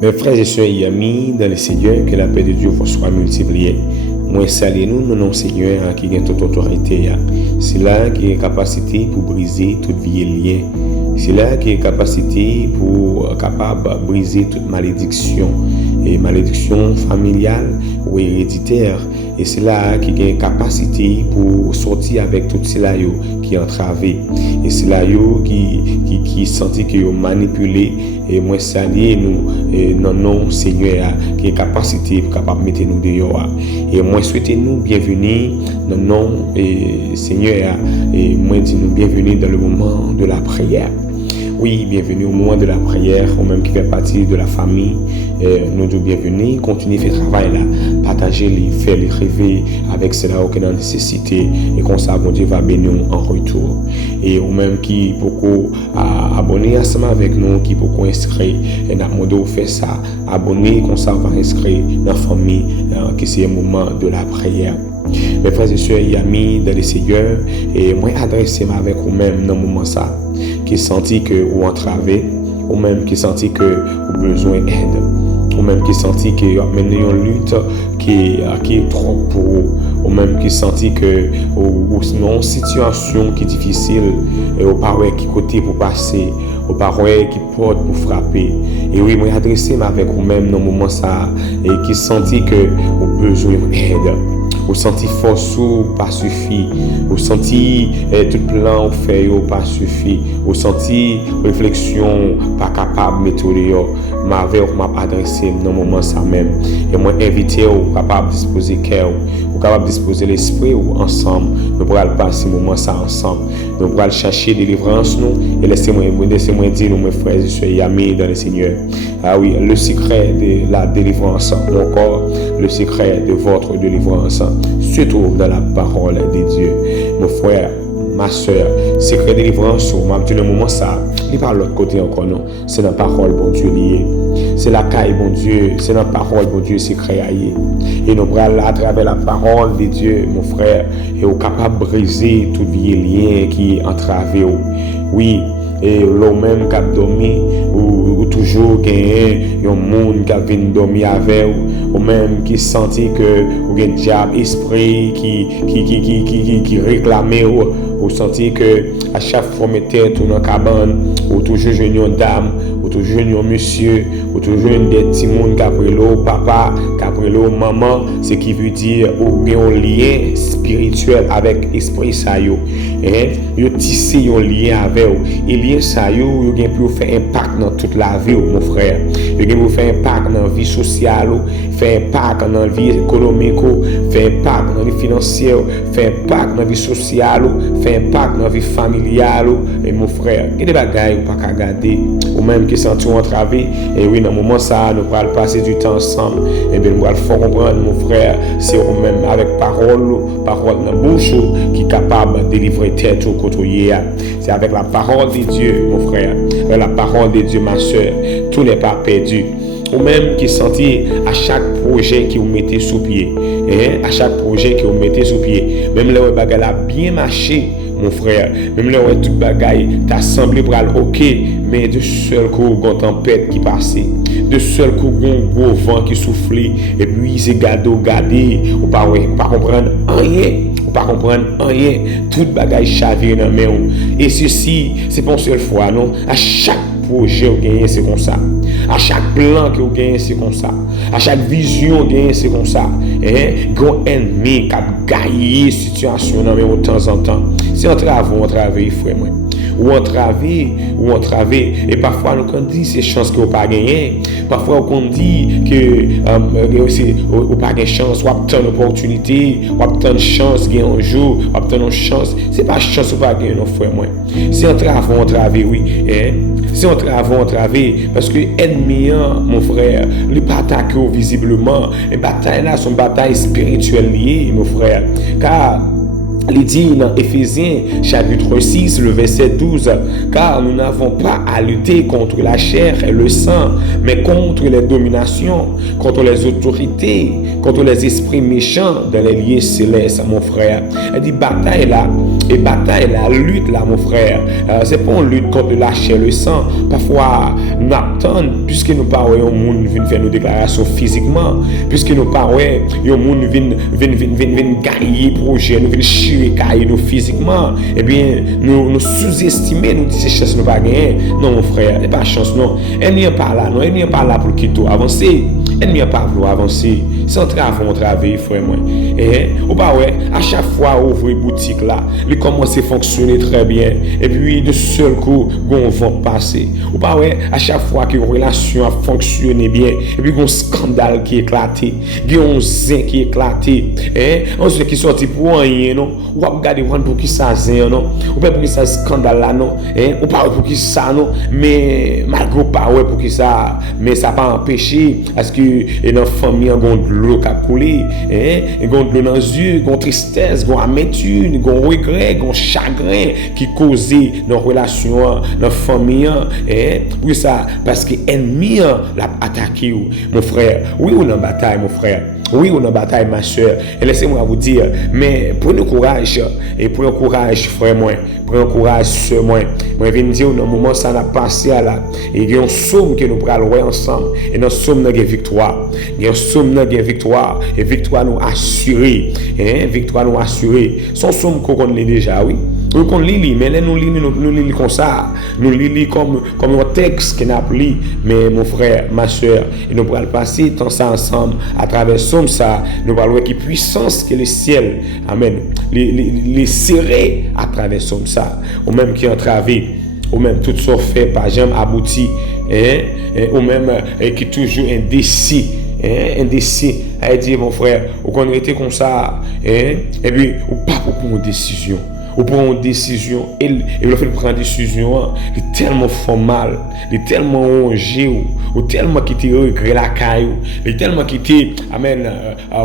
Mes frères et sœurs et amis, dans le Seigneur, que la paix de Dieu vous soit multipliée. Moi, saluez-nous, nous, non Seigneur, qui a toute autorité. C'est là qui est capacité pour briser toute vie lien. C'est là qui est capacité pour capable briser toute malédiction. Et malédiction familiale ou héréditaire. Et c'est là qui a capacité pour sortir avec tout cela qui est entravé. Et c'est là qui sentit que vous manipulé. Et moi, saluer nous, non, non, Seigneur, qui est capacité pour capable mettre nous dehors. Et moi, souhaitez nous bienvenue, non, non, Seigneur, et moi, dis nous bienvenue dans le moment de la prière. Oui, bienvenue au moment de la prière, ou même qui fait partie de la famille. Nous disons bienvenue, continuez à faire travail là, partagez les, faire les rêver avec cela aucune nécessité et comme ça, bon Dieu va bénir en retour. Et ou même qui beaucoup abonner ensemble avec nous, qui beaucoup inscrire, et nous faire ça, abonner comme ça va inscrire dans la famille, qui c'est un moment de la prière. Mes frères et sœurs et amis dans le Seigneur, et moi adresser avec vous-même dans le moment ça, qui senti que vous entravez, ou même qui senti que vous besoin d'aide, ou même qui senti que vous menez une lutte qui est trop pour vous, ou même qui senti que vous dans une situation qui est difficile, et vous parlez qui côté pour passer, vous parlez qui porte pour frapper. Et oui, moi adresser avec vous-même dans le moment ça, et qui senti que vous besoin d'aide. Vous senti force ou pas suffit. Vous senti tout plan ou fait ou pas suffit. Vous senti réflexion pas capable de mettre m'a adressé dans le moment ça même. Et moi invité ou capable de disposer cœur ou capable de disposer l'esprit ou ensemble. Nous pourrons passer moment ça ensemble. Nous pourrons chercher délivrance nous et laissez-moi dire nous mes frères et sœurs et amis dans le Seigneur. Ah oui, le secret de la délivrance ou encore le secret de votre délivrance se trouve dans la parole de Dieu. Mon frère, ma soeur, secret de délivrance, m'a dit le moment ça, il pas l'autre côté encore non, c'est dans la parole bon Dieu lié. C'est la caille bon Dieu, c'est dans la parole bon Dieu secret aillé. Et nous prenons à travers la parole de Dieu, mon frère, et au capable de briser tout vieux lien qui est entravé. Oui, et l'homme même qui a dormi ou toujours gagné un monde qui a venu dormir avec ou même qui sentit que ou un diable esprit qui réclamait ou sentit que à chaque fois mettait tout dans cabane ou toujours une dame ou toujours un monsieur ou toujours des petits monde qui après l'eau papa qui après l'eau maman, ce qui veut dire ou bien un lien spirituel avec esprit ça yo yo tisser un lien avec et lien ça yo gen pour faire impact dans toute la vie mon frère yo gen pour faire impact dans la vie sociale faire impact dans la vie économique faire impact dans la vie financière faire impact dans la vie sociale faire impact dans la vie familiale et mon frère il y a des bagages pas qu'à garder ou même qui sentent entravé et oui dans moment ça nous allons passer du temps ensemble et bien nous allons faire comprendre mon frère c'est ou même avec parole dans bouche qui est capable de délivrer tête au côté c'est avec la parole de Dieu mon frère avec la parole de Dieu ma soeur tout n'est pas perdu ou même qui sentit à chaque projet qui vous mettez sous pied à chaque projet que vous mettez sous pied même le bagage a bien marché mon frère même le tout bagaille t'a semblé pour aller OK mais de seul coup une tempête qui passait de seul coup un gros vent qui soufflait et puis c'est garder ou pas comprendre rien ou pas comprendre rien tout bagaille chaviré dans main et ceci c'est pas une seule fois non à chaque projet vous gagnez c'est comme ça à chaque plan que vous gagnez c'est comme ça à chaque vision vous gagnez c'est comme ça grand ennemi qui a gagné situation dans de temps en temps c'est entravé frère moi ou entravé et parfois nous on dit c'est chance que vous pas gagner parfois on dit que c'est ou pas gain chance ou obtenir opportunité ou obtenir chance gain un jour obtenir une chance c'est pas chance ou pas gagner non frère moi c'est entravé oui c'est entravé parce que ennemi mon frère le pas attaquer visiblement et bataille là sont bataille spirituelle liée mon frère car il dit dans Éphésiens chapitre 6 le verset 12 car nous n'avons pas à lutter contre la chair et le sang mais contre les dominations contre les autorités contre les esprits méchants dans les lieux célestes mon frère il dit bataille là Et bataille, la lutte là, mon frère, c'est pas une lutte contre la chair, le sang. Parfois, nous attendons, puisque nous parlons, un monde vient faire nos déclarations physiquement, puisque nous parlons, un monde vient gagner projet, nous vient chier nous physiquement, eh bien, nous sous-estimer, nous disons chance nous pas gagner. Non, mon frère, et pas chance, non. Elle n'est pas là, non, elle n'est pas là pour quitter, avancer. Elle n'est pas pour avancer. Sans travail, on travaille, frère, moi. Et, ou pas, ouais, à chaque fois, ouvrir boutique là, il commence à fonctionner très bien. Et puis, de seul coup, on va passer. Ou pas, ouais, à chaque fois que la relation a fonctionné bien, et puis, un scandale qui est éclaté, un zin qui est éclaté, un zin qui est sorti pour rien, non? Ou pas regarder pour qui ça zin, non? Ou pas pour qui ça scandale là, non? Ou pas pour qui ça, non? Mais, malgré pas, ouais, pour qui ça, mais ça pas empêché, parce que, dans la famille, on a de l'eau qui a coulé, on a de l'eau dans les yeux, on a tristesse, on a amertume, on a regret, on a chagrin qui cause dans la relation, dans la famille, pour ça, parce que l'ennemi l'a attaqué, mon frère. Oui, on est en bataille, mon frère. Oui, on est en bataille, ma soeur. Et laissez-moi vous dire, mais prenez courage, et prenez courage, frère, moi. Prenez courage, soeur, moi. Moi, je viens dire, dans le moment où ça a passé là, et il y a un somme que nous prenons ensemble, et dans ce somme, nous avons une victoire. Il y a un somme, nous avons une victoire, et victoire nous assurée. Victoire nous assurée. Son somme qu'on connaît déjà, oui. Nous qu'on lit, mais là, nous lisons comme ça. Nous lisons comme un texte qu'on a lu. Mais mon frère, ma soeur, et nous pourrons passer tant ça ensemble à travers somme ça. Nous parlons de puissance que le ciel, amen, les serrer à travers somme ça. Ou même qui entravé, ou même tout ça fait par jamais abouti, ou même qui toujours indécis. Indécis, à dire mon frère, ou qu'on était comme ça, et puis, ou pas pour une décision. Ou prendre une décision, et le fait de prendre une décision, il est tellement formal, il est tellement rongé, ou tellement qui te regret la caille, il est tellement qui te amène,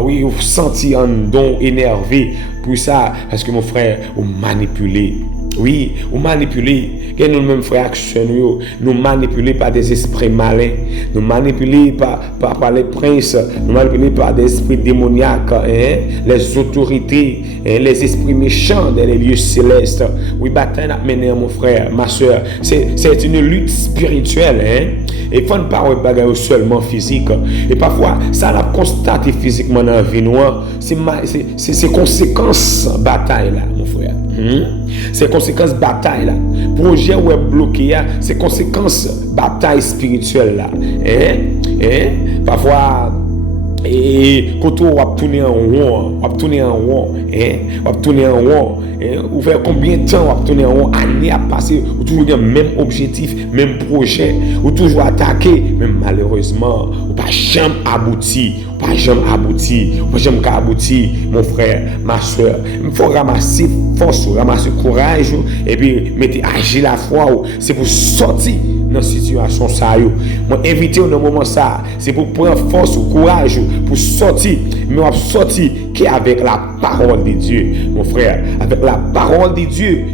oui, ou senti un don énervé pour ça, parce que mon frère, ou manipulé. Oui, ou manipulé, que nous mêmes frères nous manipulés par des esprits malins, nous manipulés par les princes, nous manipulés par des esprits démoniaques, les autorités, les esprits méchants dans les lieux célestes. Oui, bataille à mener, mon frère, ma soeur, c'est une lutte spirituelle, et il ne faut pas regarder seulement physique. Et parfois, ça l'a constaté physiquement dans la vie noire, c'est conséquences bataille là, mon frère. C'est conséquences bataille là. Projet ou est bloqué, c'est conséquences bataille spirituelle là. Parfois, et quand on va tourner en rond, on va tourner en rond, on va tourner en rond, ou faire combien de temps on va tourner en rond, année à passer, ou toujours le même objectif, même projet, ou toujours attaquer, mais malheureusement, ou pas jamais abouti, ou pas jamais abouti, ou pas jamais abouti, mon frère, ma soeur. Il faut ramasser force, ramasser courage, et puis mettre agir la foi, c'est pour sortir dans la situation ça. Moi invité dans le moment ça, c'est pour prendre force ou courage pour sortir, mais on va sortir qu'avec la parole de Dieu, mon frère, avec la parole de Dieu,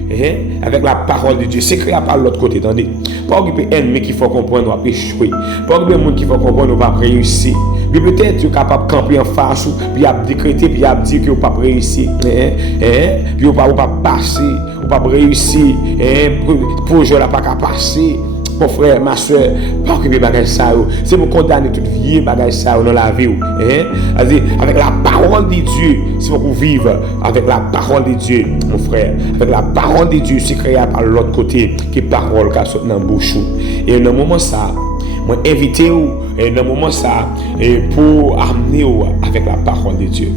avec la parole de Dieu. C'est créé par l'autre côté, attendez. Pas occuper ennemi qu'il faut comprendre, on va échouer. Pas occuper monde qu'il faut comprendre, on va réussir. Mais peut-être tu es capable de camper en face, puis à décréter, puis à dire que on pas réussir, puis on pas passer, on pas réussir, projet là pas passer. Mon frère, ma soeur, pas occuper bagage ça, c'est pour condamner toute vie bagage ça dans la vie, avec la parole de Dieu, c'est pour vivre avec la parole de Dieu, mon frère, avec la parole de Dieu, c'est créé par l'autre côté, qui est parole qui sort dans la bouche. Et dans le moment ça, moi invité ou dans le moment ça, pour amener avec la parole de Dieu.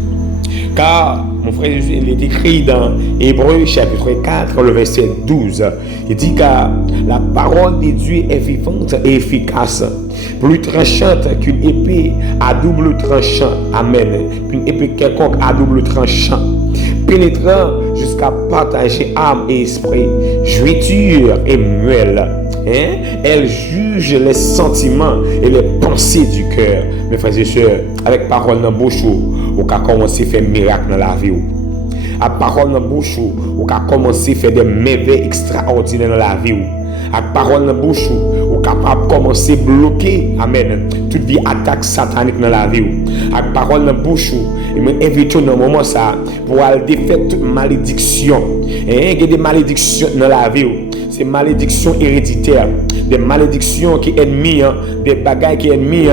Car, mon frère Jésus, il est écrit dans Hébreux chapitre 4, le verset 12. Il dit que la parole de Dieu est vivante et efficace, plus tranchante qu'une épée à double tranchant. Amen. Une épée quelconque à double tranchant, pénétrant jusqu'à partager âme et esprit, jointure et moelle. Elle juge les sentiments et les pensées du cœur. Mes frères et sœurs, avec parole dans la bouche, on a commencé à faire des miracles dans la vie. Avec parole dans la bouche, on a commencé à faire des merveilles extraordinaires dans la vie. Avec parole dans la bouche, on capable de commencer à bloquer, amen, toute vie attaque satanique dans la vie. Avec parole dans la bouche, et m'invite dans le moment ça pour aller défaire toute malédiction. Et il y a des malédictions dans la vie. C'est malédictions héréditaires, des malédictions qui sont ennemies, des bagailles qui sont ennemies,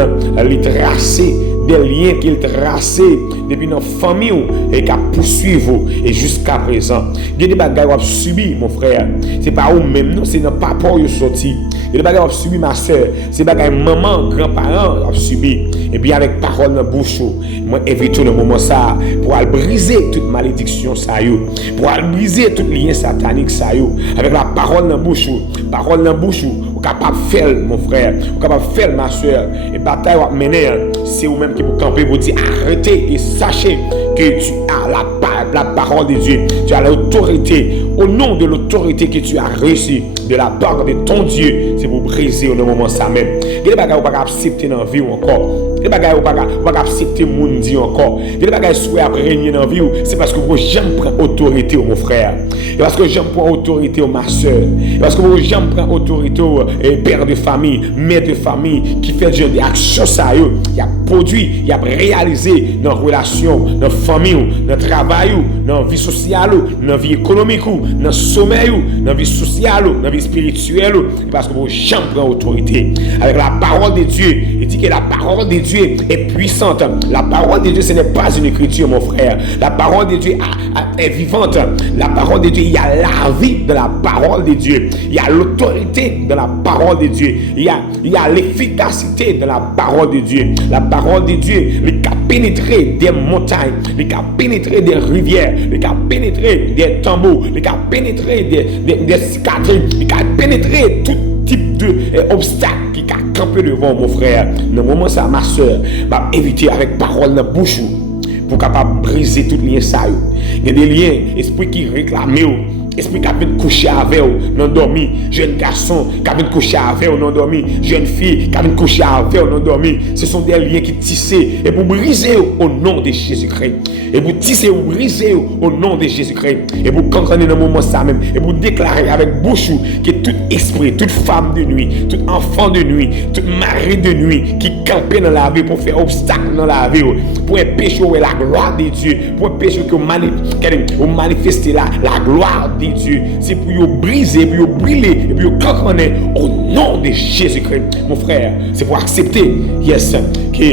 les tracer, des liens qui sont tracés depuis notre famille et qui poursuivent et jusqu'à présent. Il y a des bagailles qui ont subi, mon frère. C'est pas vous même, non, c'est notre papa qui est sorti. Il y a des bagailles qui ont subi, ma soeur. C'est des bagailles maman, grands-parents ont subi. Et puis avec parole dans la bouche, moi invite dans le moment ça pour aller briser toute malédiction ça yo, pour aller briser tout lien satanique ça yo. Avec la parole dans la bouche, parole dans la bouche, vous capable faire mon frère, vous capable faire ma soeur. Et bataille va mener, c'est vous même qui vous camper pour dire arrêtez et sachez que tu as la parole de Dieu, tu as l'autorité. Au nom de l'autorité que tu as reçue de la part de ton Dieu, c'est pour briser au moment ça même. Il y a des bagages que vous ne pouvez pas accepter dans la vie encore. Il y a des bagages que vous ne pouvez pas accepter mon Dieu encore. Il y a des bagages que vous pouvez régner dans la vie. C'est parce que vous jamais prendre autorité, mon frère. Et parce que j'aime prendre autorité, ma soeur. Et parce que vous jamais prendre autorité, père de famille, mère de famille, qui fait des actions sérieuses. Il a produit, il a réalisé dans la relation, dans la famille, dans le travail, dans la vie sociale, dans la vie économique, dans le sommeil, dans la vie sociale, dans la vie spirituelle. Parce que vous jamais prendre autorité. Avec la parole de Dieu, il dit que la parole de Dieu est puissante. La parole de Dieu, ce n'est pas une écriture, mon frère. La parole de Dieu est vivante. La parole de Dieu, il y a la vie de la parole de Dieu. Il y a l'autorité de la parole de Dieu. Il y a l'efficacité de la parole de Dieu. La parole de Dieu, il a pénétré des montagnes, il a pénétré des rivières, il a pénétré des tambours, il a pénétré des cicatrices, il a pénétré tout type d'obstacle qui a campé devant mon frère. Dans le moment ça, ma soeur, va éviter avec parole dans la bouche pour capable briser tout lien ça. Il y a des liens, esprit qui réclament, esprit qui a venu coucher avec vous, non dormi, jeune garçon qui a venu coucher avec vous, non dormi, jeune fille qui a venu coucher avec vous, non dormi. Ce sont des liens qui tissent et pour briser au nom de Jésus-Christ. Et pour tisser ou briser au nom de Jésus-Christ. Et pour comprendre dans le moment ça même. Et pour déclarer avec bouche que tout esprit, toute femme de nuit, tout enfant de nuit, tout mari de nuit qui campait dans la vie pour faire obstacle dans la vie, pour empêcher la gloire de Dieu, pour empêcher que vous manifestez la gloire de Dieu. C'est pour vous briser, pour vous brûler, et pour vous comprendre au nom de Jésus-Christ. Mon frère, c'est pour accepter, yes, que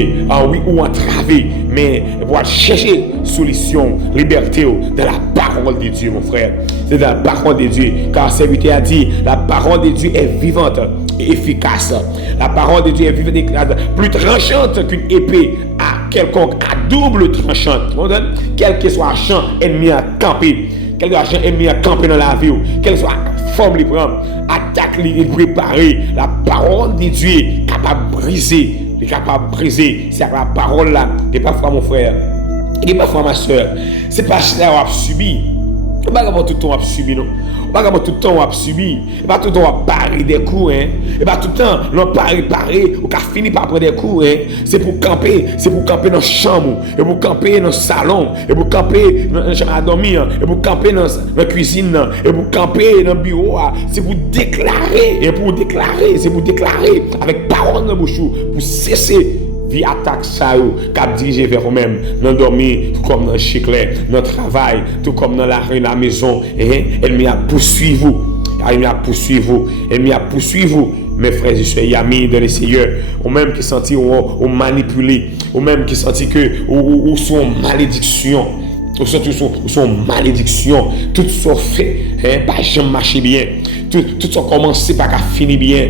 oui, ou entraver, mais pour chercher solution, liberté dans la parole de Dieu, mon frère. C'est dans la parole de Dieu. Car serviteur a dit, la parole de Dieu est vivante et efficace. La parole de Dieu est vivante et plus tranchante qu'une épée à quelconque, à double tranchante. Quel que soit le champ ennemi à camper, quel que soit le champ ennemi à camper dans la vie, quelle que soit la forme qu'il prend, attaque les préparer. La parole de Dieu est capable de briser. Il est capable de briser. C'est la parole là. Et parfois, mon frère, et parfois, ma soeur, c'est pas ça qu'on a subi. On va pas tout le temps à subir, non. On va pas tout le temps à subir. Et pas tout le temps à parer des coups, hein. Et pas tout le temps, non, parer, ou qu'à finir par prendre des coups, hein. C'est pour camper dans la chambre, et pour camper dans le salon, et pour camper dans la chambre à dormir, et pour camper dans la cuisine, et pour camper dans le bureau. C'est pour déclarer, c'est pour déclarer avec parole dans la bouche, pour cesser. Vie attaque ça yo, cap diriger vers vous-même, dans dormir, tout comme dans le chiclet, dans le travail, tout comme dans la rue, la maison, elle m'a poursuivi vous, elle m'a poursuivi vous, mes frères et sœurs, amis de le Seigneur, ou même qui senti ou manipulé, ou même qui senti que ou sont malédiction. Ou sont malédiction, tout sont fait, pas jamais marcher bien, tout sont commencé par qu'à finir bien.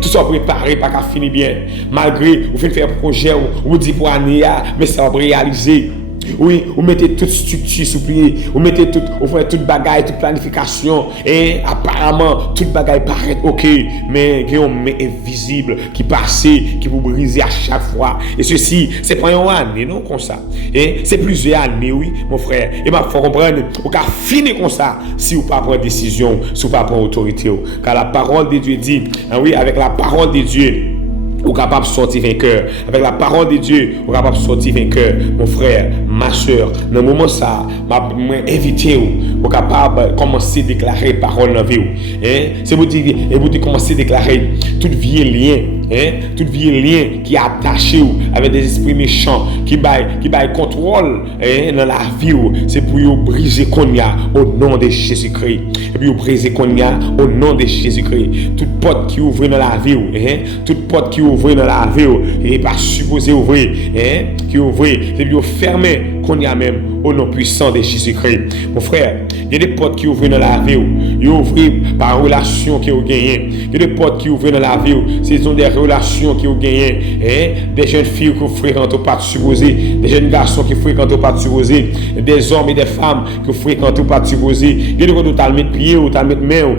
Tout ça préparé pas qu'à finir bien. Malgré vous faites faire un projet ou dit pour année, mais ça va réaliser. Oui, vous mettez toute structure sous pied, vous mettez tout, vous faites toute bagaille, toute planification, et apparemment toute bagaille paraît ok, mais il y a un main invisible qui passe, qui vous brise à chaque fois. Et ceci, c'est pas une année, non, comme ça. C'est plusieurs années, oui, mon frère. Et il faut comprendre, vous pouvez finir comme ça si vous ne prenez pas de décision, si vous ne prenez pas autorité. Car la parole de Dieu dit, oui, avec la parole de Dieu, ou capable de sortir vainqueur. Avec la parole de Dieu, ou capable de sortir vainqueur. Mon frère, ma soeur, dans le moment ça, m'a invité ou capable de commencer à déclarer parole dans la vie. C'est vous dire, et vous commencer à déclarer toute vie lien. Toute vie lien qui est attaché avec des esprits méchants qui baillent contrôle dans la vie, c'est pour vous briser Konya au nom de Jésus-Christ. Et puis vous briser Konya au nom de Jésus-Christ. Toute porte qui ouvre dans la vie, toute porte qui ouvre dans la vie, et pas supposé ouvrir, qui ouvre, et puis vous fermez Konya même au nom puissant de Jésus-Christ. Mon frère, il y a des portes qui ouvrent dans la vie, ils ouvrent par relation qui ont gagné. Il y a des portes qui ouvrent dans la vie, ce sont des relations qui ont gagné. Des jeunes filles qui fréquentent pas supposé, des jeunes garçons qui fréquentent pas supposé, des hommes et des femmes qui fréquentent pas supposé. Il y a des gens qui ont mis pied ou ont mis main,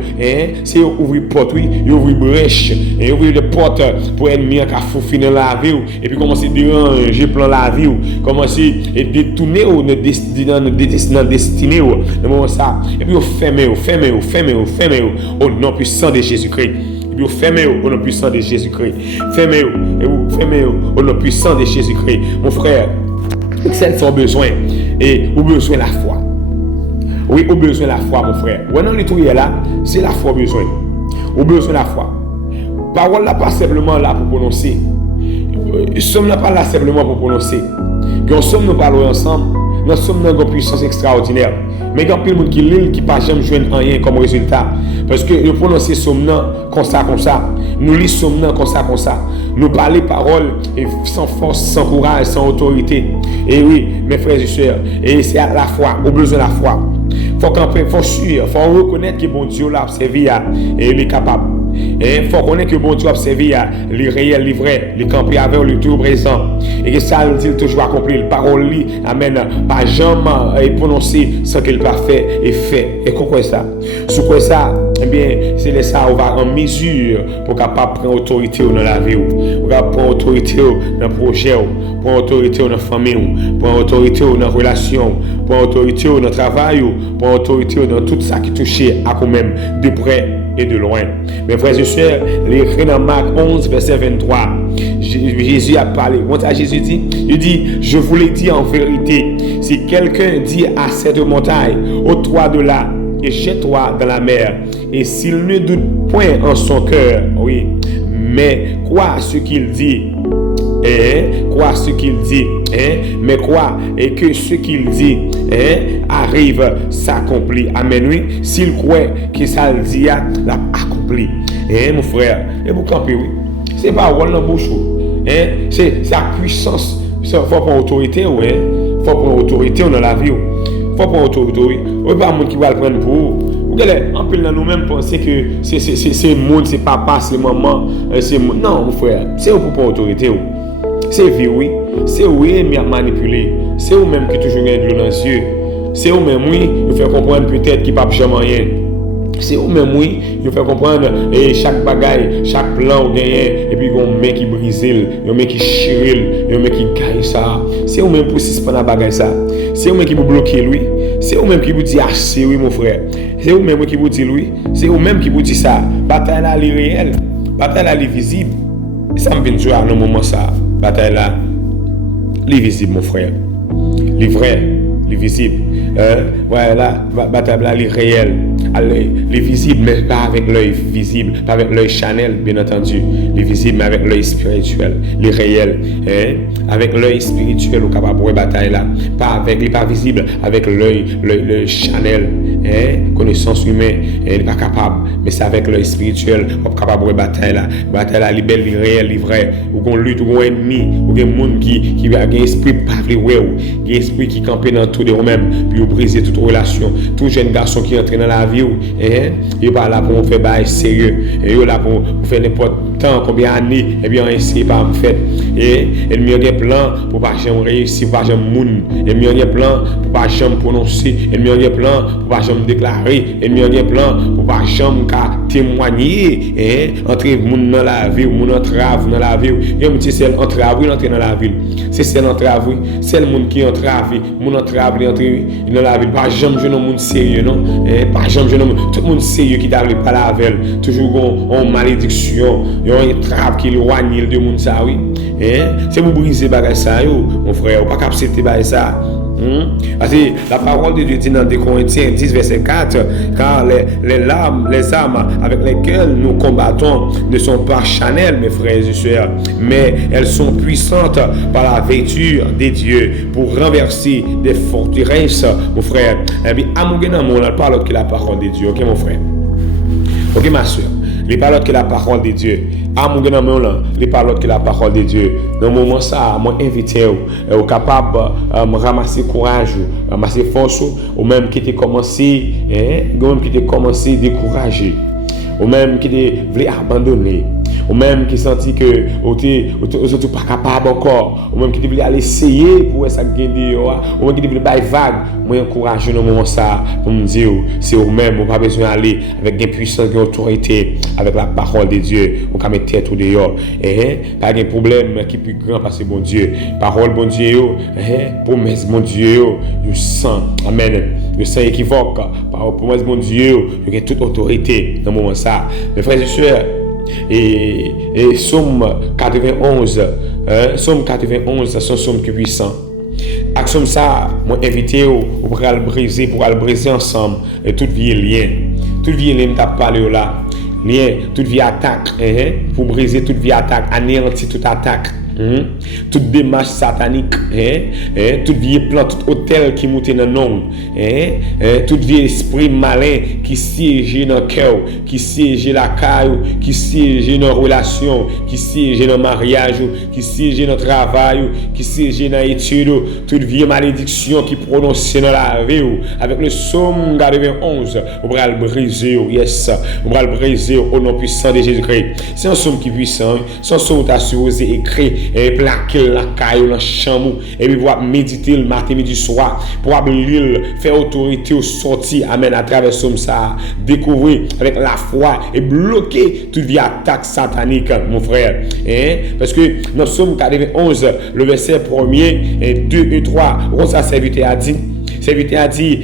c'est ouvrir porte, oui, ils ouvrent brèche, et ouvrir des portes pour ennemis qui font dans la vie, et puis commencer à déranger plan la vie, commencer à détourner dans notre destinée dans moment ça, et puis fermez au nom puissant de Jésus-Christ. Et puis fermez au nom puissant de Jésus-Christ. Fermez au nom puissant de Jésus-Christ. Mon frère, c'est son besoin, et au besoin la foi. Oui, au besoin la foi, mon frère. Ouais, non, le là, c'est la foi besoin. Au besoin la foi. Parole là pas simplement là pour prononcer. Nous sommes là pas là simplement pour prononcer. Quand nous sommes nous parlons ensemble, nous sommes dans une puissance extraordinaire. Mais il y a plein de monde qui lit qui pas jamais jouer rien comme résultat. Parce que nous prononcer sommes comme ça. Nous lisons sommes comme ça. Nous parlons paroles sans force, sans courage, sans autorité. Et oui, mes frères et sœurs, et c'est à la foi, au besoin de la foi. Faut suivre, faut reconnaître que bon Dieu l'a observé et il est capable. Il faut connaître que bon Dieu a observé les réels, les vrais, les campés avec le tout présent. Et que ça, il dit toujours accompli. La parole, amen, pas jamais prononcer sans qu'il pas fait et fait. Et pourquoi ça? Sur quoi ça? Eh bien, c'est là ça, on va en mesure pour capable prendre autorité dans la vie, pour capable prendre autorité dans le projet, prendre autorité dans la famille, prendre autorité dans la relation, prendre autorité dans le travail, prendre autorité dans tout ça qui touche à quand même de près et de loin. Mes frères et sœurs, les dans Marc 11, verset 23, Jésus a parlé. Jésus dit, il dit, je vous l'ai dit en vérité, si quelqu'un dit à cette montagne, ôte-toi de là et jette-toi dans la mer, et s'il ne doute point en son cœur, oui, mais croit ce qu'il dit, mais quoi et que ce qu'il dit arrive, s'accomplit. Amen, oui. S'il croit que ça le dit, l'a accompli. Mon frère, et vous campez, oui. C'est pas rôle dans bouche, c'est sa puissance. Il faut prendre autorité, oui. Il faut prendre autorité dans la vie. Il faut prendre autorité, oui. Il n'y a pas de monde qui va le prendre pour vous. En plus, nous-mêmes penser que c'est le monde, c'est papa, c'est maman, c'est non, mon frère, c'est vous pour prendre autorité. C'est vie, oui. C'est oui, mais à manipuler. C'est vous-même qui toujours gagne de l'eau dans les yeux. C'est vous-même, oui, vous fait comprendre peut-être qu'il n'y a pas jamais rien. C'est vous-même, oui, vous fait comprendre chaque bagaille, chaque plan vous gagnez, et puis il y a un mec qui brise, il y a un mec qui chire, il y a un mec qui gagne ça. C'est vous-même pour suspendre la bagaille ça. C'est vous-même qui vous bloquez, lui. C'est vous-même qui vous dit assez, oui, mon frère. C'est vous-même qui vous dit, lui. C'est vous-même qui vous dit ça. Bataille là, elle est réelle. Bataille là, elle est visible. Ça me vient de jouer à un moment ça. Bataille là, les visibles, mon frère. Les vrais, les visibles. Voilà, bataille là, les réels. Les visibles, mais pas avec l'œil visible, pas avec l'œil Chanel, bien entendu. Les visibles, mais avec l'œil spirituel. Les réels. Avec l'œil spirituel, au capable de bataille là. Pas avec les pas visibles, avec l'œil Chanel. Connaissance humaine, elle n'est pas capable. Mais c'est avec l'œil spirituel, on est capable de bataille là. Bataille là, les belles, les réels, les vrais. Ou qu'on lutte, ou qu'on ennemi, ou qu'on monde qui a un esprit pas vrai, un esprit qui campe dans tout de vous-même, puis vous brisez toute relation. Tout jeune garçon qui entre dans la vie, il n'est pas là pour faire bail sérieux. Il est là pour faire n'importe temps, combien d'années, et bien, essayer pas me faire. Et il y a un plan pour pas jamais réussir, pas jamais moun. Il y a un plan pour pas jamais prononcer. Il y a un plan pour pas jamais déclarer. Il y a un plan pour pas jamais témoigner entre moun dans la vie, moun entrave dans la vie. Et mon c'est entrave entrer dans la ville. C'est celle entrave, c'est le monde qui entrave, moun entrave entrer dans la ville. Pas jamais jeune monde sérieux non, pas jamais jeune monde tout le monde sérieux qui t'arrive pas la veille. Toujours en malédiction, une entrave qui éloigne de monde ça oui. C'est pour briser bagage ça yo, mon frère, ou pas accepter bagage ça. Parce que la parole de Dieu dit dans 2 Corinthiens 10 verset 4, car les armes avec lesquelles nous combattons ne sont pas charnelles, mes frères et sœurs, mais elles sont puissantes par la vertu de Dieu pour renverser des forteresses, mon frère. Et bien, à mon gars, on parle que la parole de Dieu, ok mon frère, ok ma soeur. Les paroles que la parole de Dieu. À mon grand là, les paroles que la parole de Dieu. Dans le moment ça, moi invité au capable ramasser courage, ramasser force, ou même qui t'ait commencé, même qui t'ait commencé décourager, ou même qui t'ait voulu abandonner, ou même qui senti que tu pas capable encore, ou même qui voulait aller essayer pour ça gagner, ou même qui voulait bailler vague. Moi encourage dans le moment ça pour me dire c'est vous même, on pas besoin d'aller avec des puissances, des autorités, avec la parole de Dieu, on peut mettre tête au dehors. Pas de problème qui est plus grand parce que bon Dieu, parole bon Dieu, promesse bon Dieu, je sens, amen, je sens équivoque, promesse bon Dieu, il y a toute autorité dans le moment ça. Mes frères et sœurs, et Somme 91, Somme 91, c'est un somme qui est puissant. Action ça, moi invité pour le briser ensemble et toute vie est lien. Toute vie est lien, t'as parlé là. Lien, toute vie attaque, pour briser toute vie attaque, anéantir toute attaque. Toute démarche satanique, toute vie plan, tout hôtel qui monte dans le nom, toute vie esprit malin qui siège dans le cœur, qui siège la caille, qui siège dans la relation, qui siège dans le mariage, qui siège dans le travail, qui siège dans l'étude, toute vie malédiction qui prononce dans la vie, avec le Somme 91, on va le briser, yes, on va le briser au nom puissant de Jésus-Christ. C'est un somme qui est puissant, c'est un somme où tu as supposé écrire. Et plaquer la caille, la chambre, et puis pour méditer le matin, midi, soir, pour lire, faire autorité au sorti, amen, à travers ça, découvrir avec la foi et bloquer toute vie attaque satanique, mon frère. Parce que dans Somme 91, le verset 1er, et 2 et 3, on sa serviteur a dit,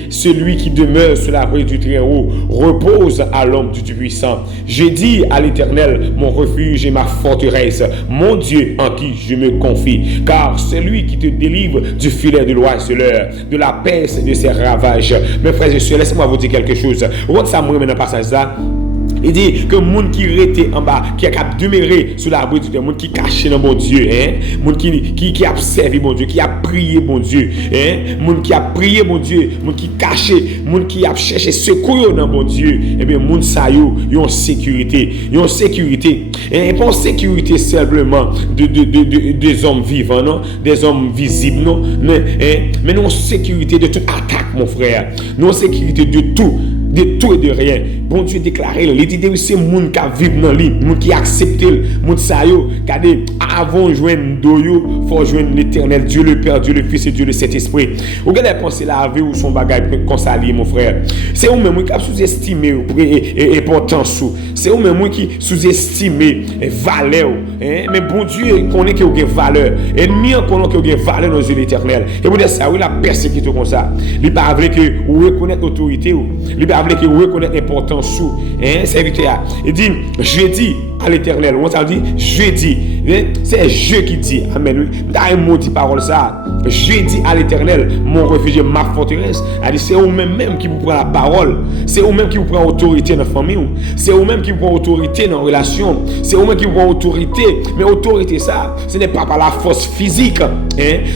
celui qui demeure sur la rue du Très-Haut repose à l'ombre du Tout-Puissant. J'ai dit à l'Éternel, mon refuge et ma forteresse, mon Dieu en qui je me confie. Car c'est lui qui te délivre du filet de l'oiseleur, de la peste et de ses ravages. Mes frères et sœurs, laissez-moi vous dire quelque chose. Vous ça me remet dans le passage là. Il dit que monde qui rete en bas, qui a demeuré sous l'abri du Dieu, monde qui caché dans mon Dieu, monde qui a servi mon Dieu, qui a prié mon Dieu, monde qui a prié mon Dieu, monde qui caché, monde qui a cherché secours dans mon Dieu, et bien monde ça yo en sécurité, et pas en sécurité simplement des hommes vivants non, des hommes visibles non, mais non en sécurité de toute attaque mon frère, non en sécurité de tout et de rien. Bon Dieu déclaré, il dit c'est monde qui vivent dans lui, monde qui accepte, monde ça yo, regardez avant joindre doyo, faut joindre l'Éternel, Dieu le Père, Dieu le Fils et Dieu le Saint-Esprit. Vous regardez penser la vie ou son bagage comme ça lié mon frère. C'est vous même qui sous-estimé importance, c'est vous même qui sous-estimé valeur, mais bon Dieu connaît que vous avez valeur. Ennemi connaît que vous avez valeur dans les yeux de l'Éternel. Et vous dire ça, oui la persécuté comme ça. Il pas vrai que vous reconnaître l'autorité ou il pas vrai que vous reconnaître l'importance sous serviteur. Il dit je dis à l'Éternel, on ça dit je dis, c'est je qui dit amen. Dans un mot dit parole ça, je dis à l'Éternel mon refuge, ma forteresse. Elle dit c'est vous même qui vous prend la parole, c'est vous même qui vous prend autorité dans la famille, c'est vous même qui vous prend autorité dans la relation, c'est vous même qui vous prend autorité. Mais autorité ça, ce n'est pas par la force physique,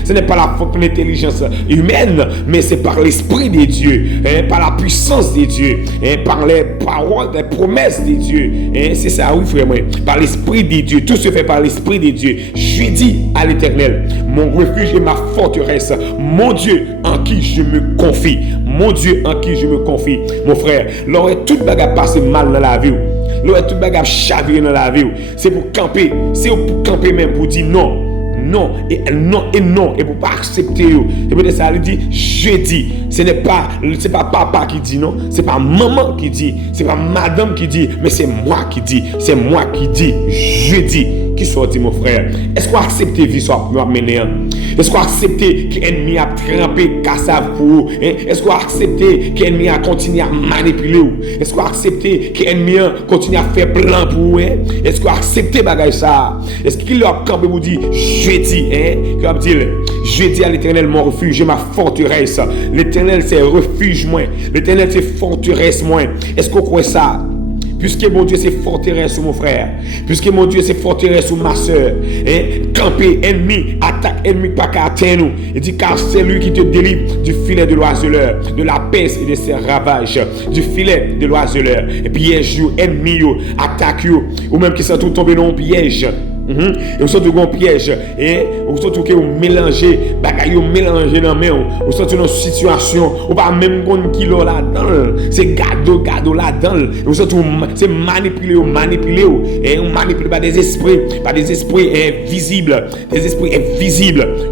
ce n'est pas la force de l'intelligence humaine, mais c'est par l'esprit de Dieu, par la puissance de Dieu, par les paroles, les promesses de Dieu. C'est ça, oui frère, par l'esprit de Dieu, tout se fait par l'esprit de Dieu. Je dis à l'Éternel, mon refuge et ma forteresse, mon Dieu en qui je me confie, mon Dieu en qui je me confie. Mon frère, l'aurait toute bagarre passé mal dans la vie, l'aurait toute bagarre chaviré dans la vie, c'est pour camper, c'est pour camper même pour dire non. non, et non, et non, et pour pas accepter. Et peut-être ça, il dit, je dis. C'est pas papa qui dit non, c'est pas maman qui dit, c'est pas madame qui dit, mais c'est moi qui dis, c'est moi qui dis, je dis. Qui soit dit mon frère, est-ce qu'on accepte vie soit mener? Est-ce qu'on accepte que l'ennemi a trempé cassave pour vous? Est-ce qu'on accepte que l'ennemi a continué à manipuler vous? Est-ce qu'on accepte que l'ennemi continue à faire plan pour vous? Est-ce qu'on accepte bagage ça? Est-ce qu'il a campé vous dit je dis qu'il a dit je dis à l'Éternel mon refuge, ma forteresse. L'Éternel c'est refuge moi. L'Éternel c'est forteresse moi. Est-ce qu'on croit ça? Puisque mon Dieu c'est forteresse mon frère, puisque mon Dieu c'est forteresse ma soeur, camper ennemi, attaque ennemi pas qu'à atteindre nous. Il dit car c'est lui qui te délivre du filet de l'oiseleur, de la peste et de ses ravages, du filet de l'oiseleur. Et piège ennemi attaque ou même qui sont tout tombés dans un piège. Et vous sentez un piège et vous sentez que vous mélangez bagaille mélangez dans main vous sentez une situation ou pas même un kilo là-dedans c'est gado là-dedans vous sentez c'est manipuler et on manipule par des esprits invisibles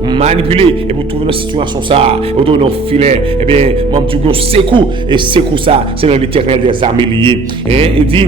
manipuler et vous trouvez dans une situation ça vous trouvez dans un filet et bien moi me dis c'est coup ça c'est dans l'Éternel des armées liées il dit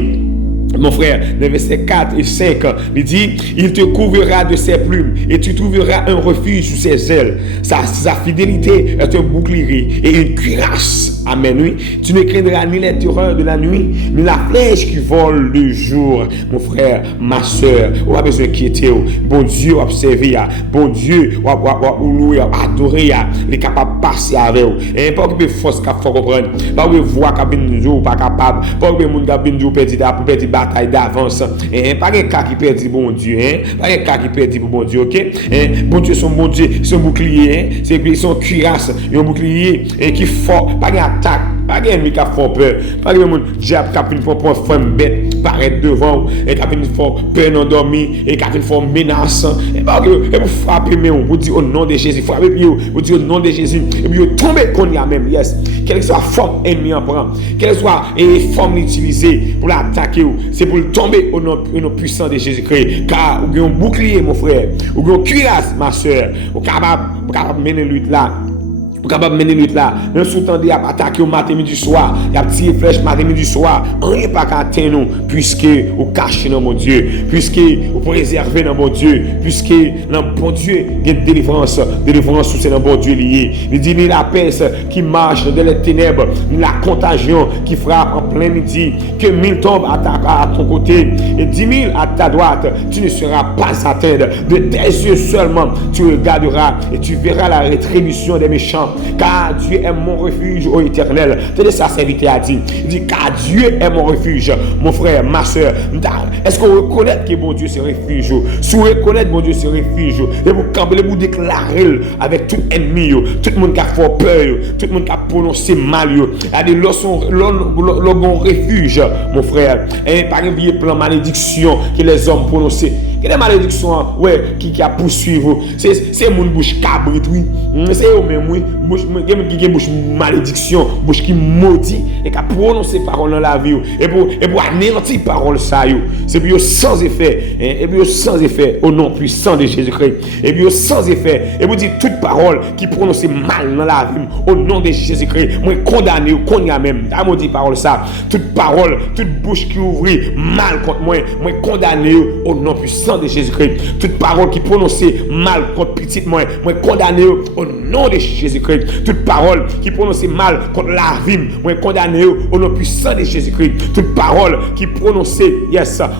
mon frère, dans versets 4 et 5, il dit, il te couvrira de ses plumes et tu trouveras un refuge sous ses ailes. Sa fidélité est un bouclier et une cuirasse. Amen, oui. Tu ne craindras ni les terreurs de la nuit, ni la flèche qui vole le jour. Mon frère, ma soeur, on a besoin d'inquiéter. Bon Dieu, observer. Bon Dieu, on louer, adorer. Il est capable de passer avec vous. Et pas que force qu'il faut comprendre. Pas que voix qui vient nous pas capable. Pas que monde qui vient nous perdre bataille d'avance. Et pas que cas qui perd bon Dieu. Pas que cas qui perd bon Dieu, ok? Bon Dieu, son bouclier. C'est son cuirasse. Un bouclier qui est fort. Pas attaque, pas de ennemi qui a fait peur, pas de monde diable qui a fait une femme bête paraître devant et qui a fait une peur non dormi et qui a fait une menace et pas que vous frappez mais vous dites au nom de Jésus, frappez vous dites au nom de Jésus et puis vous tombez qu'on y a même yes, quelle que soit forme ennemi en prend, quelle soit forme utilisée pour l'attaquer, c'est pour le tomber au nom puissant de Jésus-Christ car vous avez un bouclier mon frère, vous avez une cuirasse ma soeur, vous êtes capable de mener lutte là. Vous êtes capable de mener lutte là. Même si vous tendez à attaquer au matin, midi, soir, il y a tiré flèche matin, midi, soir. Rien pas qu'à atteindre puisque vous cachez dans mon Dieu, puisque vous préservez dans mon Dieu, puisque dans mon Dieu, il y a une délivrance sous c'est dans mon Dieu lié. Il dit ni la peste qui marche dans les ténèbres, ni la contagion qui frappe en plein midi, que 1000 tombent à ton côté et 10 000 à ta droite, tu ne seras pas atteint. De tes yeux seulement, tu regarderas et tu verras la rétribution des méchants. Car Dieu est mon refuge, ô Éternel. Tenez ça, serviteur a dit. Il dit, car Dieu est mon refuge. Mon frère, ma soeur, est-ce qu'on reconnaît que mon Dieu c'est refuge? Si vous reconnaissez mon Dieu c'est refuge, et vous campez, vous déclarez avec tout ennemi, tout le monde qui a fait peur, tout le monde qui a prononcé mal. Il y a des leçons, refuge, mon frère. Et par exemple, plein de malédictions que les hommes prononcent. Il y a des malédictions qui a poursuivre. C'est mon bouche cabrit, oui. C'est eux-mêmes, oui. Qui bouche malédiction, bouche qui maudit et qui a prononcé parole dans la vie. Et pour anéantir parole ça, c'est pour sans effet. Et puis sans effet au nom puissant de Jésus-Christ. Et puis sans effet. Et vous dites toute parole qui prononce mal dans la vie au nom de Jésus-Christ. Moi condamné ou qu'on y a même. T'as maudit parole ça. Toute parole, toute bouche qui ouvre mal contre moi condamné au nom puissant de Jésus-Christ. Toute parole qui prononce mal contre petite moi condamné au nom de Jésus-Christ. Toute parole qui prononce mal contre la vie, moi condamné au nom puissant de Jésus-Christ. Toute parole qui prononce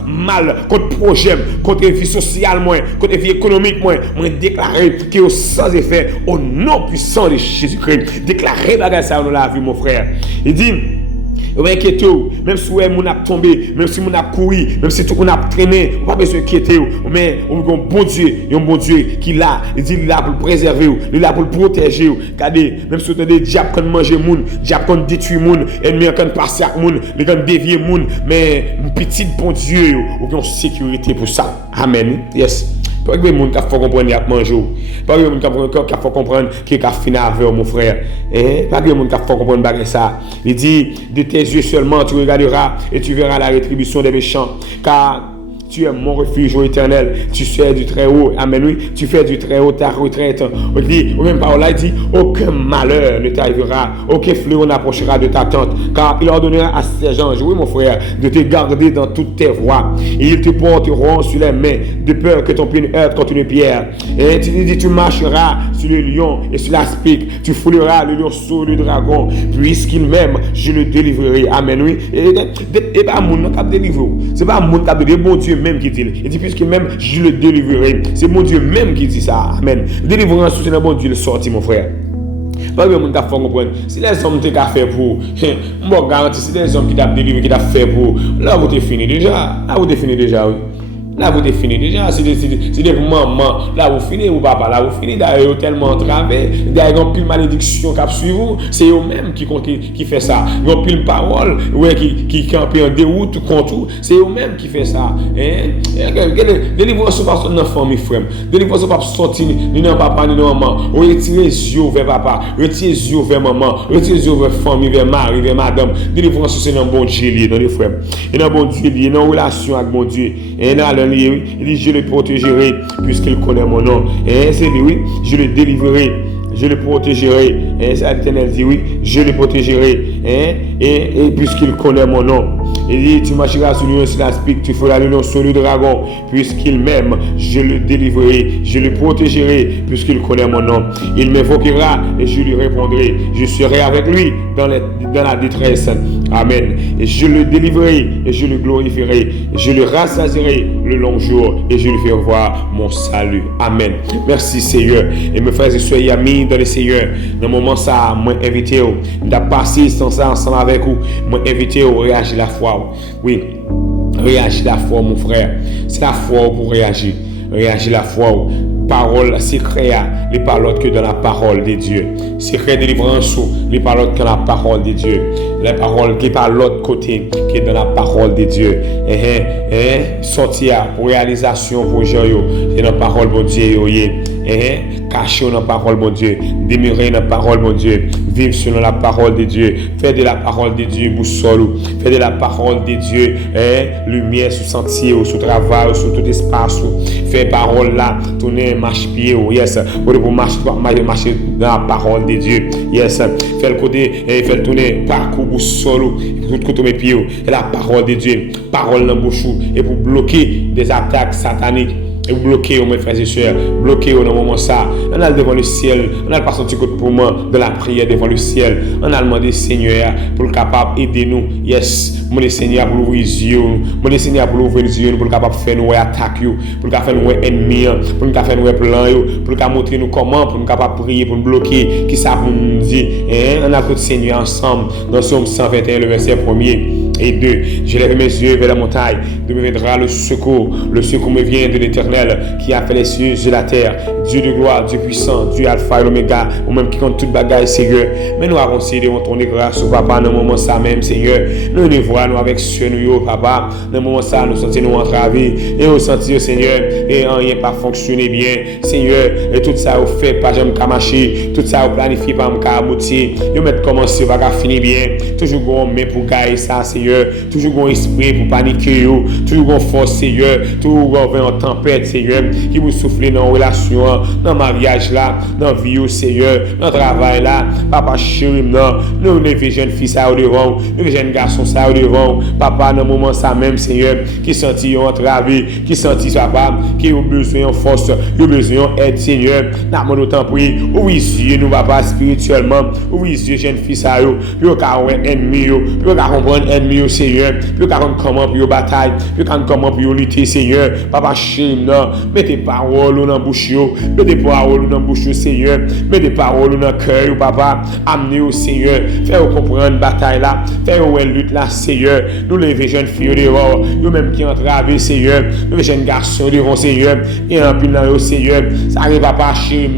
mal contre projet, contre vie sociale moi, contre vie économique moi déclaré qui est sans effet au nom puissant de Jésus-Christ. Déclaré bagage ça dans la vie mon frère. Il dit même si on a tombé, même si on a couru, même si on a traîné, on n'a pas besoin d'inquiéter. Mais on a un bon Dieu qui est là. Il dit il est là pour préserver, il est là pour protéger. Regardez, même si on a des diables qui mangent les gens, des diables qui détruisent les gens, ennemis qui passent à les gens, les gens dévient les gens, mais un petit bon Dieu, on a une sécurité pour ça. Amen. Yes. Pas que les gens qui font comprendre qu'ils mangent. Pas que les gens qui font comprendre qu'ils ont fini avec mon frère. Pas que les gens qui font comprendre ça. Il dit, de tes yeux seulement tu regarderas et tu verras la rétribution des méchants. Car Tu es mon refuge, ô Éternel. Tu fais du très haut. Amen, oui. Tu fais du très haut ta retraite. On dit, ou même par là, il dit, aucun malheur ne t'arrivera, aucun fléau n'approchera de ta tente, car il ordonnera à ses anges, oui mon frère, de te garder dans toutes tes voies. Et ils te porteront sur les mains, de peur que ton pied ne heurte contre une pierre. Et tu dis, tu marcheras sur le lion et sur l'aspic, tu fouleras le lionceau et le dragon, puisqu'il m'aime, je le délivrerai. Amen, oui. Et pas mon qui a délivré. C'est pas mon qui a délivré, bon Dieu même qui dit. Il dit, puisqu'il m'aime, je le délivrerai. C'est mon Dieu même qui dit ça. Amen. Délivrance, c'est le bon Dieu le sorti, mon frère. Pas bien, mon t'a fait comprendre. Si les hommes t'ont fait pour, moi garantis, si les hommes qui t'ont délivré, qui t'ont fait pour, là vous t'es fini déjà. Là vous t'es fini déjà, oui. Là, vous définissez déjà, c'est des mamans, là, vous finissez, ou papa, là, vous finissez, d'ailleurs, tellement entravé, d'ailleurs, pile malédiction qui suit vous, c'est eux-mêmes qui fait ça. Ils ont pile parole, ouais, qui campent en déroute contre tout, c'est eux-mêmes qui fait ça. Délivrance pas sortir dans la famille, frère. Délivrance pas sortir ni dans papa, ni dans maman. Retirez les yeux vers papa, retirez les yeux vers maman, retirez les yeux vers famille, vers mari, vers madame. Délivrance, c'est dans le bon Dieu, dans les frères. Et dans le bon Dieu, dans la relation avec mon Dieu. Et dans il dit, je le protégerai puisqu'il connaît mon nom. Et c'est dit, oui, je le délivrerai, je le protégerai. Et l'Éternel dit, oui, je le protégerai. Et puisqu'il connaît mon nom. Il dit, tu marcheras sur lui sur l'aspic, tu feras le nom sur le dragon, puisqu'il m'aime, je le délivrerai, je le protégerai, puisqu'il connaît mon nom. Il m'invoquera et je lui répondrai. Je serai avec lui dans la détresse. Amen. Et je le délivrerai et je le glorifierai. Je le rassasierai le long jour et je lui ferai voir mon salut. Amen. Merci Seigneur. Et mes frères et soeurs, amis dans le Seigneur, dans le moment ça, moi invité, de passer sans ça ensemble avec vous, moi invité à réagir la foi. Oui, réagir la foi, mon frère. C'est la foi pour réagir. Réagir la foi. Parole secret, les paroles que dans la parole de Dieu. Secret délivrance, les paroles que dans la parole de Dieu. Les paroles qui par l'autre côté, qui est dans la parole de Dieu. Sortir pour réalisation pour Jean, c'est dans la parole de Dieu. Cacher dans la parole de Dieu, demeurer dans la parole de Dieu, vivre selon la parole de Dieu, faire de la parole de Dieu boussole, faire de la parole de Dieu lumière sous sentier, sous travail, sous tout espace, faire parole là, tourner marche pied, yes, pour marcher dans la parole de Dieu, yes, faire le côté, faire tourner parcours boussole, tout côté mes pieds, et la parole de Dieu, parole dans bouche, et pour bloquer des attaques sataniques. Et vous bloquez, mes frères et sœurs, bloquez dans le moment ça. On a devant le ciel, on a passé un petit coup de poumon de la prière devant le ciel. On a demandé Seigneur pour le capable d'aider nous. Yes, mon Seigneur pour ouvrir les yeux, mon Seigneur pour ouvrir les yeux, pour le capable faire nous attaquer, pour le capable faire nous ennemis, pour le capable faire nous plan, pour le capable montrer nous comment, pour nous capable prier, pour nous bloquer, qui ça pour nous dire. On a tout Seigneur ensemble dans Psaume 121, le verset 1er. Et 2, je lève mes yeux vers la montagne, de me viendra le secours me vient de l'Éternel qui a fait les cieux et la terre, Dieu de gloire, Dieu puissant, Dieu alpha et l'oméga, ou même qui compte toute bagaille, Seigneur. Mais nous avons essayé de retourner grâce au Papa dans le moment ça même, Seigneur. Nous nous voyons nous avec ce nous, Papa, dans le moment ça, nous sentons nous entraver, et nous sentons, Seigneur, et rien pas fonctionné bien, Seigneur, et tout ça au fait, pas jamais qu'à marcher, tout ça au planifié, pas qu'à aboutir, nous mettre commencer, pas qu'à finir bien, toujours qu'on met pour gagner ça, Seigneur. Toujours un esprit pour paniquer, toujours une force, Seigneur, toujours une tempête, Seigneur, qui vous souffle dans la relation, dans le mariage là, dans la vie, Seigneur, dans le travail là, papa chéri, nous les jeunes filles ça au devant, nous les jeunes garçons ça au devant, papa dans le moment ça même, Seigneur, qui sentit entravé, qui sentit papa, qui ont besoin de force, qui ont besoin d'aide, Seigneur, nous avons autant prié, oui, Dieu, nous papa spirituellement, oui, Dieu, jeunes filles ça, puis au cas où ennemi, puis au cas où comprendre ennemi, Seigneur, puis comment pour bataille, puis comment pour lutter, Seigneur, papa chéri, mettez paroles dans la bouche, mettez paroles dans la bouche, Seigneur, mettez paroles dans le cœur, papa, amenez au Seigneur, faites comprendre bataille là, faites lutte là, Seigneur, nous les jeunes filles devant, nous même qui entravent, Seigneur, nous les jeunes garçons devant, Seigneur, et en pile dans le Seigneur, ça arrive à pas chéri,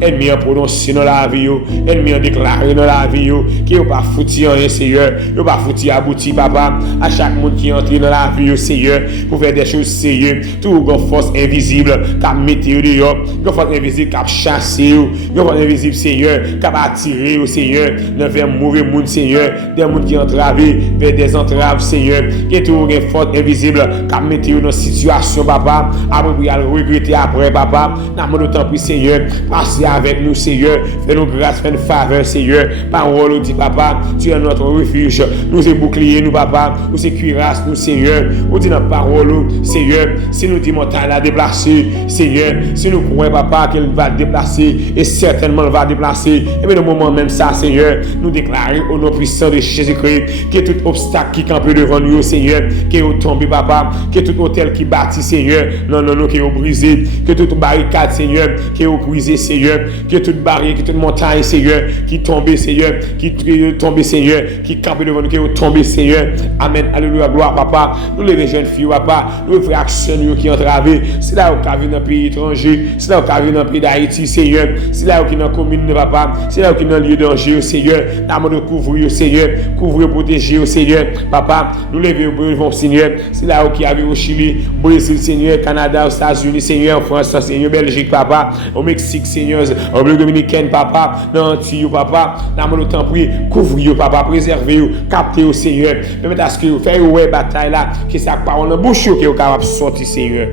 ennemi en prononcé dans la vie, ennemi en déclaré dans la vie, qui n'est pas foutu en rien, Seigneur, n'est pas foutu abouti, papa, à chaque monde qui entre dans la vie, Seigneur, pour faire des choses sérieuses, tout une force invisible, qui a mis dehors, une force invisible qui a chassé, une force invisible, Seigneur, qui a attiré, Seigneur, vers mauvais monde, Seigneur, des mondes qui entravent, vers des entraves, Seigneur, qui est tout une force invisible, qui a mis dans une situation, papa, après, pour regretter après, papa, nous d'autant plus, Seigneur, passez avec nous, Seigneur, fais-nous grâce, fais-nous faveur, Seigneur, parole, dit papa, tu es notre refuge, nous est bouclier, nous, papa, nous est cuirasse, nous, Seigneur, nous dit dans parole, Seigneur, si nous dit montagne à déplacer, Seigneur, si nous croyons, papa, qu'elle va déplacer, et certainement elle va déplacer, et bien, au moment même ça, Seigneur, nous déclarons au nom puissant de Jésus-Christ, que tout obstacle qui campe devant nous, Seigneur, qui est tombé, papa, que tout hôtel qui bâtit, Seigneur, non, qui est brisé, que toute barricade, Seigneur, qui est brisé, Seigneur, que toute barrière, que toute montagne, Seigneur, qui tombe, Seigneur, qui tombe, Seigneur, qui campe devant nous, qui est tombé, Seigneur. Amen. Alléluia, gloire, papa. Nous les jeunes filles, papa, nous frères actions qui ont travé. C'est là où qui vient dans le pays étranger, c'est là où qui vient dans le pays d'Haïti, Seigneur. C'est là où qui est dans la commune de papa, c'est là où qui est dans le lieu danger, Seigneur. Nous de couvrir, Seigneur, couvrir, protéger, Seigneur. Papa, nous levons au Seigneur. C'est là où qui arrive au Chili, Brésil, Seigneur, Canada, aux États-Unis, Seigneur, France, Seigneur, Belgique, papa, au Mexique, Seigneur, au République dominicaine, papa, dans l'Antilles, papa, dans le temps prier, couvrir, papa, préserver, capter au Seigneur. Permettez à ce que vous fassiez une bataille là, que ça parole dans la bouche qui est capable de sortir, Seigneur.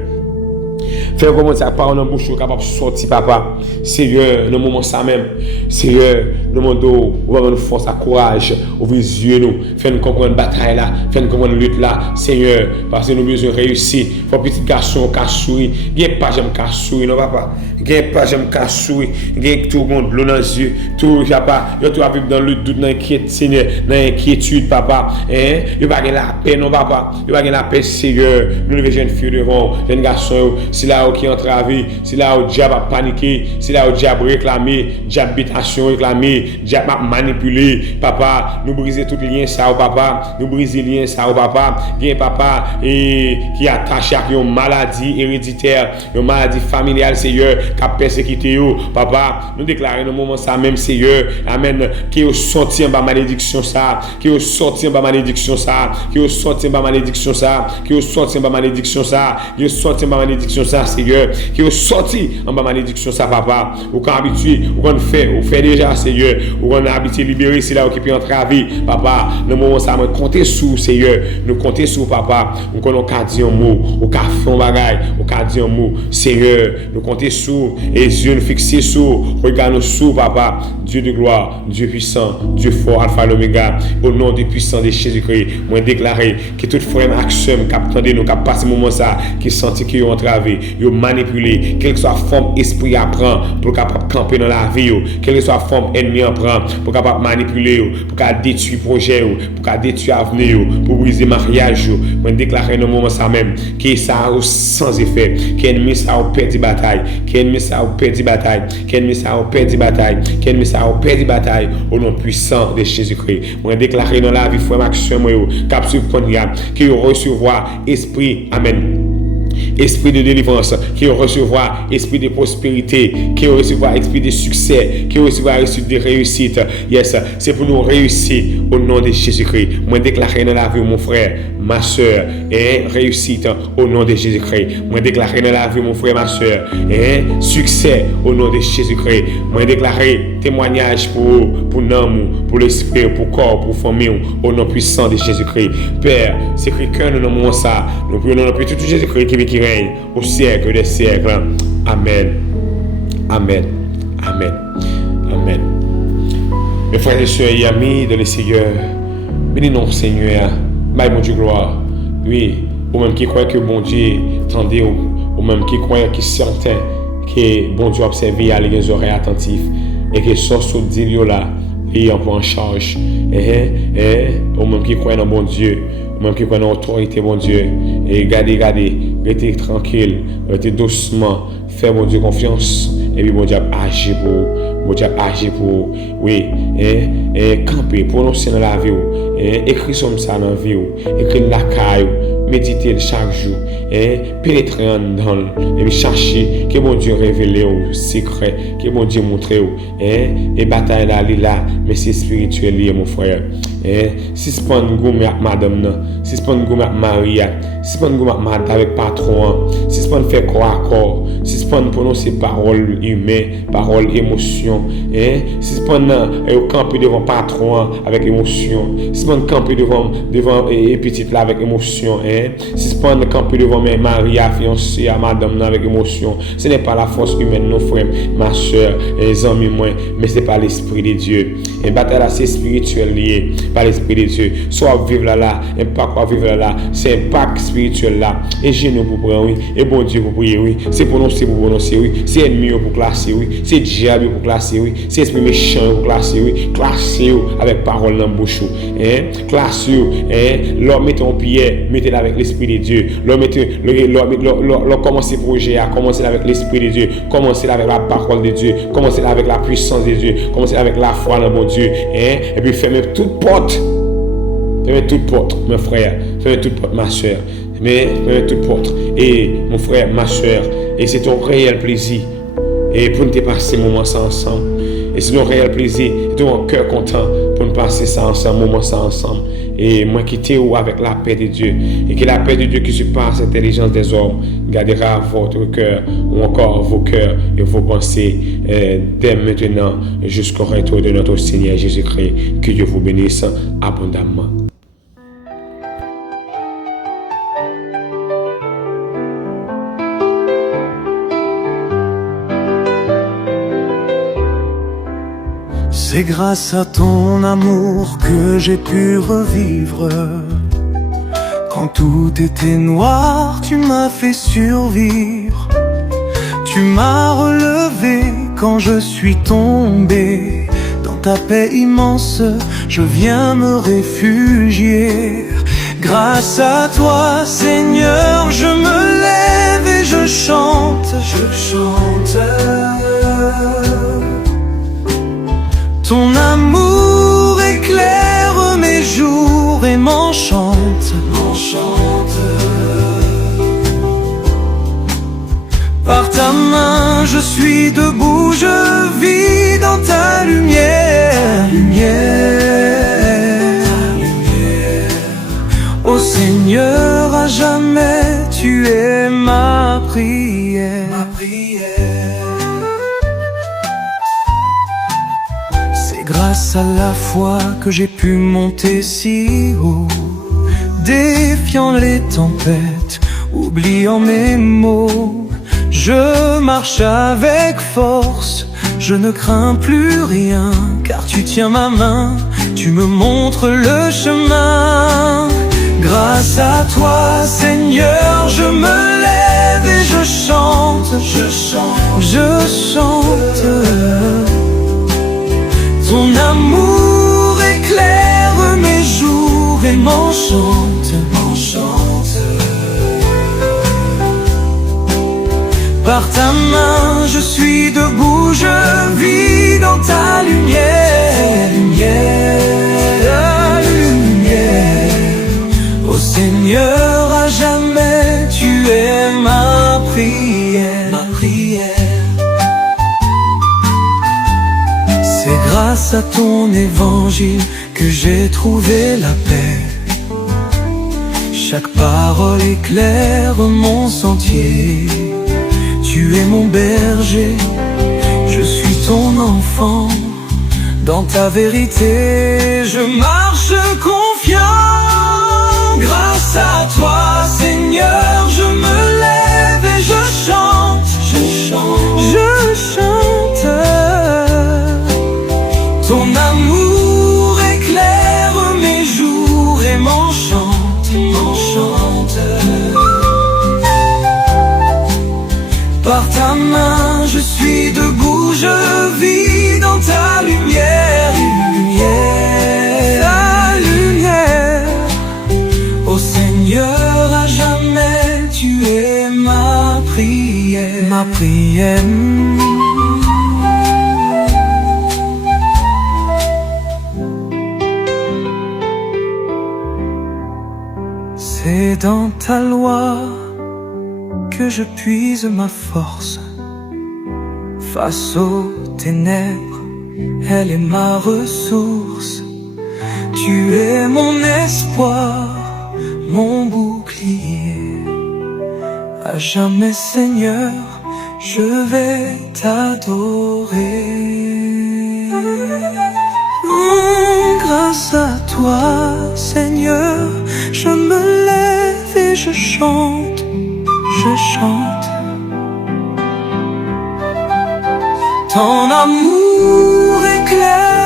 Faire comment ça parole dans la bouche capable de sortir, papa. Seigneur, dans le moment ça même, Seigneur, nous demandons, ouvrez nous force, à courage, ouvrez les yeux, nous, faites-nous comprendre la bataille là, faites-nous comprendre la lutte là, Seigneur, parce que nous avons besoin de réussir. Faut petit garçon qui a souri, il n'y a pas j'aime qu'à sourire, non, papa. Il n'y a pas j'aime qu'à sourire, il y a tout le monde, l'eau dans les yeux, tout, il n'y a pas, il y a tout à vivre dans le doute, dans l'inquiétude, Seigneur, dans l'inquiétude, papa. Il n'y a pas la paix, non, papa. Il n'y a pas la paix, Seigneur. Nous, les jeunes filles devant, jeunes garçons, c'est là où qui entravé, c'est là où le diable a paniqué, c'est là où le diable réclamé, diable habitation réclamé, diable a manipulé, papa, nous briser tout lien ça au papa, nous briser lien ça au papa, bien papa et qui attaché à une maladie héréditaire, une maladie familiale, Seigneur, qui a persécuté papa, nous déclarons dans le moment ça même, Seigneur, amen, qui est sorti en bas malédiction ça, qui est sorti en bas malédiction ça, qui est sorti en bas malédiction ça, qui est sorti en bas malédiction ça, qui est sorti en bas malédiction ça, Seigneur, qui est sorti en bas malédiction ça, papa, ou quand habitué, ou quand fait déjà, Seigneur, ou quand habitué libéré, c'est là où qui peut entraver, papa, dans le moment ça, nous compter sur, Seigneur, nous compter sur, papa, ou quand on a dit un mot, ou quand on fait un bagage, ou quand on dit un mot, Seigneur, nous compter sur, et les yeux nous fixer sur, regarde-nous sur, papa, Dieu de gloire, Dieu puissant, Dieu fort, Alpha et l'Oméga, au nom du puissant de Jésus-Christ, moi déclarer que tout frère action, qui nous, qui passe ce moment ça, qui sentit qu'ils ont entravé, ils ont manipulé, quelle que soit la forme esprit apprend, pour capable camper dans la vie, quelle que soit la forme ennemi apprend, pour capable manipuler, pour capable détruire projet, pour capable détruire avenir, pour briser mariage, moi déclarer dans le moment ça même, que ça a sans effet, qu'ennemi ça a perdu bataille, qu'ennemi ça a perdu bataille, qu'ennemi ça a perdu bataille, qu'ennemi ça a perdu bataille, au nom puissant de Jésus-Christ. Moi déclarer dans la vie, frère action, capsule qui recevoir esprit, amen. Esprit de délivrance, qui recevoir esprit de prospérité, qui recevoir esprit de succès, qui recevoir esprit de réussite. Yes, c'est pour nous réussir au nom de Jésus-Christ. Moi déclarer dans la vie, mon frère, ma soeur, et réussite au nom de Jésus-Christ. Moi déclarer dans la vie, mon frère, ma soeur, et succès au nom de Jésus-Christ. Moi déclarer témoignage pour l'âme, pour l'esprit, pour le corps, pour la famille, au nom puissant de Jésus-Christ. Père, c'est que nous nommons ça. Nous prions dans le nom de Jésus-Christ qui règne au siècle des siècles. Amen. Amen. Amen. Amen. Mes frères et sœurs et amis de le Seigneur, bénis-nous, Seigneur. Bye, mon Dieu, gloire. Oui, ou même qui croient que bon Dieu tendez, ou même qui croient qui certain que bon Dieu observe à les oreilles attentives et que ce soit dit là, il en prend en charge. Ou même qui croient dans bon Dieu, ou même qui croient dans l'autorité, bon Dieu, et regardez, restez tranquille, restez doucement, faites bon Dieu confiance, et puis bon Dieu agit pour, oui, et camper, prononcer dans la vie, écrire comme ça dans la vie, écrire la caille, méditer chaque jour, pénétrer dans et puis chercher que bon Dieu révèle au secret, que bon Dieu montre, et bataille là, mais c'est spirituel, mon frère. Si c'est pas une gomme avec madame nan, si c'est pas une gomme avec Maria, si c'est pas une gomme avec patron, si c'est pas une faire corps à corps, si c'est pas une prononcer paroles humaines, paroles émotions, si c'est pas une camper devant patron avec émotion, si c'est pas une camper devant petite là avec émotion, si c'est pas une camper devant Maria fiancée à madame avec émotion, ce n'est pas la force humaine non frère, ma soeur, les amis moi, mais c'est pas l'esprit de Dieu. Et bataille là c'est spirituel lié par l'esprit de Dieu. Soit vivre là, et pas quoi vivre là, c'est un pacte spirituel là. Et genou pour prendre oui, et bon Dieu pour prier oui, c'est prononcer pour prononcer oui, c'est ennemi pour classer oui, c'est diable pour classer oui, c'est esprit méchant pour classer oui, classer avec parole dans bouche classer l'homme mettez en prière, mettez avec l'esprit de Dieu. L'homme mettez l'homme commencer projet à commencer avec l'esprit de Dieu, commencer avec la parole de Dieu, commencer avec la puissance de Dieu, commencer avec la foi dans mon Dieu, et puis fermer toute porte. Fermez toute porte, mon frère. Fermez toute porte, ma soeur. Mais fermez toute porte. Et mon frère, ma soeur. Et c'est ton réel plaisir. Et pour nous passer un moment ça ensemble. Et c'est ton réel plaisir. Et ton cœur content pour nous passer ça ensemble, moment ça ensemble. Et moi quitter ou avec la paix de Dieu. Et que la paix de Dieu qui surpasse l'intelligence des hommes gardera votre cœur ou encore vos cœurs et vos pensées dès maintenant jusqu'au retour de notre Seigneur Jésus-Christ. Que Dieu vous bénisse abondamment. C'est grâce à ton amour que j'ai pu revivre. Quand tout était noir, tu m'as fait survivre. Tu m'as relevé quand je suis tombé. Dans ta paix immense, je viens me réfugier. Grâce à toi, Seigneur, je me lève et je chante. Ton amour éclaire mes jours et m'enchante. Par ta main je suis debout, je vis dans ta lumière. Ô Seigneur, à jamais tu es ma prière. Grâce à la foi que j'ai pu monter si haut, défiant les tempêtes, oubliant mes maux. Je marche avec force, je ne crains plus rien, car tu tiens ma main, tu me montres le chemin. Grâce à toi, Seigneur, je me lève et je chante. Ton amour éclaire mes jours et m'enchante. Par ta main je suis debout, je vis dans ta lumière. Ô Seigneur, à jamais tu es ma prière. C'est grâce à ton évangile que j'ai trouvé la paix. Chaque parole éclaire mon sentier. Tu es mon berger, je suis ton enfant. Dans ta vérité, je marche confiant. Grâce à toi, Seigneur, je me lève et je chante. Ton amour éclaire mes jours et m'enchante. Par ta main je suis debout, je vis dans ta lumière. Ta lumière. Ô Seigneur, à jamais tu es ma prière. C'est dans ta loi que je puise ma force. Face aux ténèbres, elle est ma ressource. Tu es mon espoir, mon bouclier. À jamais, Seigneur, je vais t'adorer. Grâce à toi, Seigneur, je me lève et je chante, je chante. Ton amour éclaire